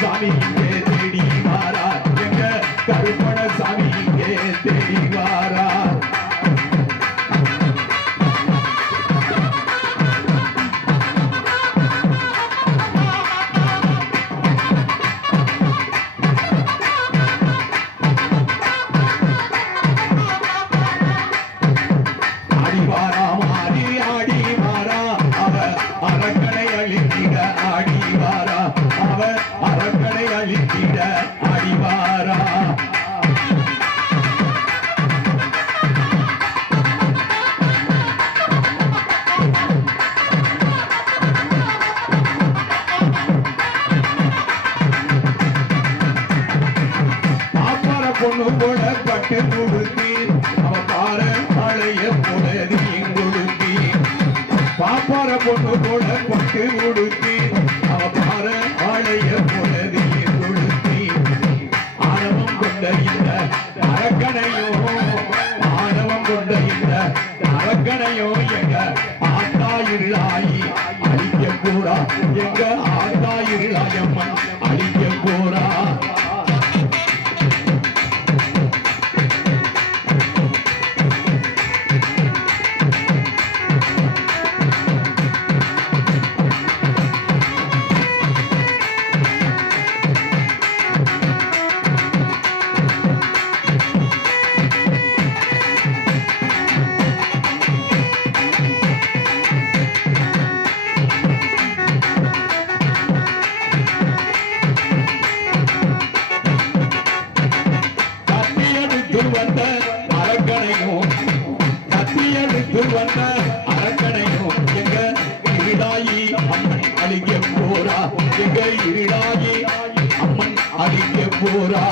I Zami. பாப்பார பட்டு கொடுத்தி அவ பழைய புலதி கொடுத்தி பாப்பார பொண்ணு போல பட்டு கொடுத்தி அவ பழைய புலதி கொடுத்தி ஆணவம் கொண்ட இந்த அரக்கனையோ ஆணவம் கொண்ட இந்த அரக்கனையோ எங்க ஆத்தா இருளாயி அழிக்க போறா எங்க ஆத்தா இருளாயம்மன் அழிக்க வந்த அரக்கனையும் கத்தியெடுத்து வந்த அரக்கனையும் எங்க இருடாயி அம்மன் அழிக்க போறா? எங்க இருடாயி அம்மன் அழிக்க போறா?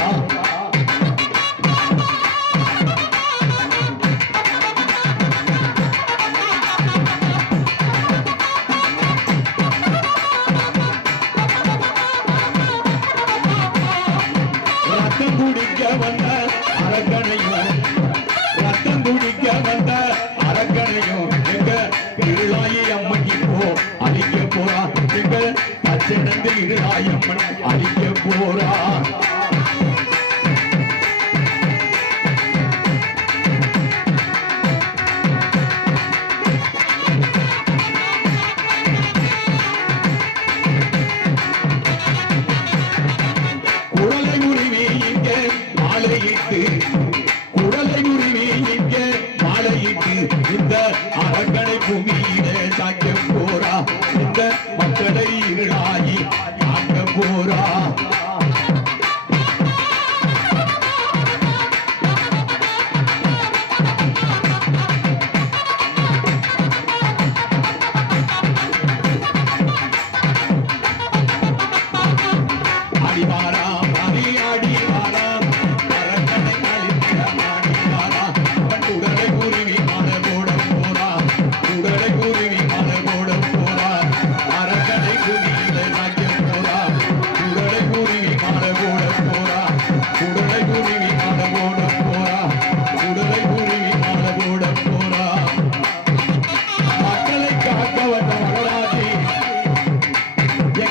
ரத்தம் குடிக்க வந்த அரக்கனையும் எங்க இருளாயி அம்மன் இப்போ அழிக்க போறா. எங்க பச்சனந்து இருளாயி அம்மன் அழிக்க போறா. இந்த அரங்கனை பூமியிலே சாக்கியம்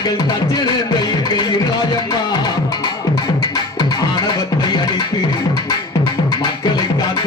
எங்கள் தச்சிருந்த எங்கள் இருளாயம்மா ஆணவத்தை அடித்து மக்களை காத்த